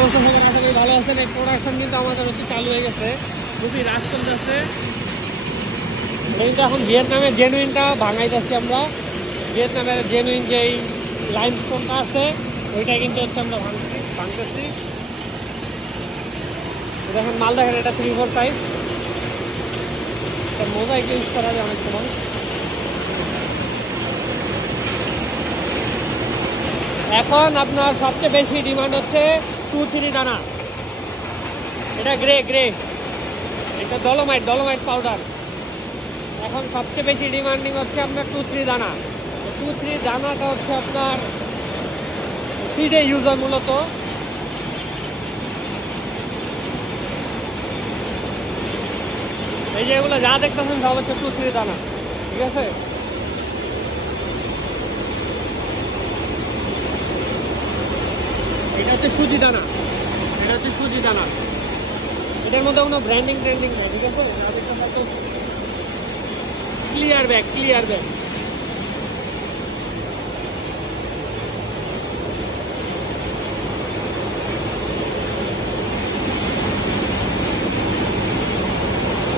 অবস্থা সবার কাছে ভালো আছেন। এই প্রোডাকশন কিন্তু আমাদের হচ্ছে চালু হয়ে গেছে, খুবই রাশ চলতেছে। এটা কিন্তু এখন ভিয়েতনামের জেনুইনটা ভাঙাইতেছি আমরা। ভিয়েতনামের জেনুইন যেই লাইমস্টোনটা আছে ওইটা কিন্তু হচ্ছে আমরা ভাঙতেছি। দেখেন মাল দেখেন, এটা 3/4 সাইজ, মোজাইক ইউজ করা যায় অনেক সময়। এখন আপনার সবচেয়ে বেশি ডিমান্ড হচ্ছে 2-3 দানা। এটা গ্রে, এটা ডলোমাইট পাউডার। এখন সবচেয়ে বেশি ডিমান্ডিং হচ্ছে আপনার 2-3 দানা। 2-3 দানাটা হচ্ছে আপনার সিডে ইউজ হয় মূলত। এই যে এগুলো যা দেখতেছেন সব হচ্ছে 2-3 দানা, ঠিক আছে। এটা হচ্ছে সুজি দানা, এটার মধ্যে কোনো ব্র্যান্ডিং নেই, ঠিক আছে। Clear bag.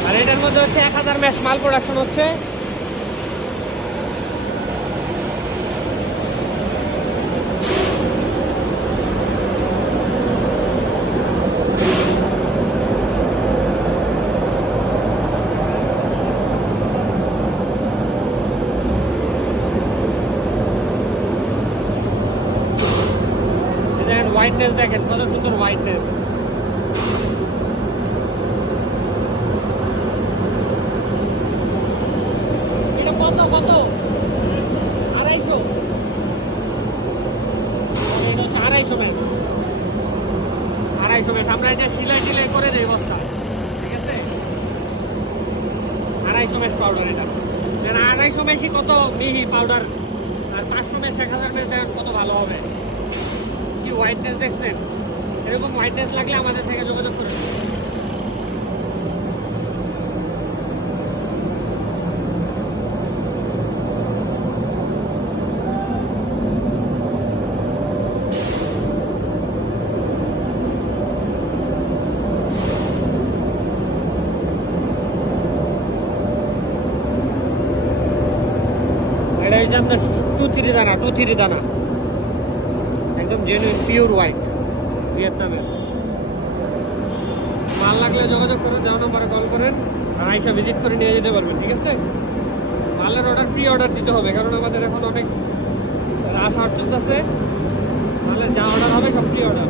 আর এটার মধ্যে হচ্ছে 1000 ম্যাশ মাল প্রোডাকশন হচ্ছে। হোয়াইটনেস দেখেন, কত সুন্দর হোয়াইটনেস। এটা কত 250। এটা হচ্ছে 250 ম্যাচ। আমরা এটা সিলাই টিলাই করে দেই বস্তা, ঠিক আছে। 250 ম্যাচ পাউডার। এটা 250 ম্যাচই কত মিহি পাউডার, আর 500 ম্যাচ 1000 ম্যাচ দেখেন কত ভালো হবে। কি হোয়াইটনেস দেখছেন? এরকম হোয়াইটনেস লাগলে আমাদের থেকে যোগাযোগ করুন। এটা হচ্ছে আপনার 2-3 দানা, একদম জেনুইন পিওর হোয়াইট ভিয়েতনামের মাল। লাগলে যোগাযোগ করেন, দেওয়া নম্বরে কল করেন, আর আইসা ভিজিট করে নিয়ে যেতে পারবেন, ঠিক আছে। মালের প্রি অর্ডার দিতে হবে, কারণ আমাদের এখন অনেক রাশ আউট চলতেছে। মালের যা অর্ডার হবে সব প্রি অর্ডার।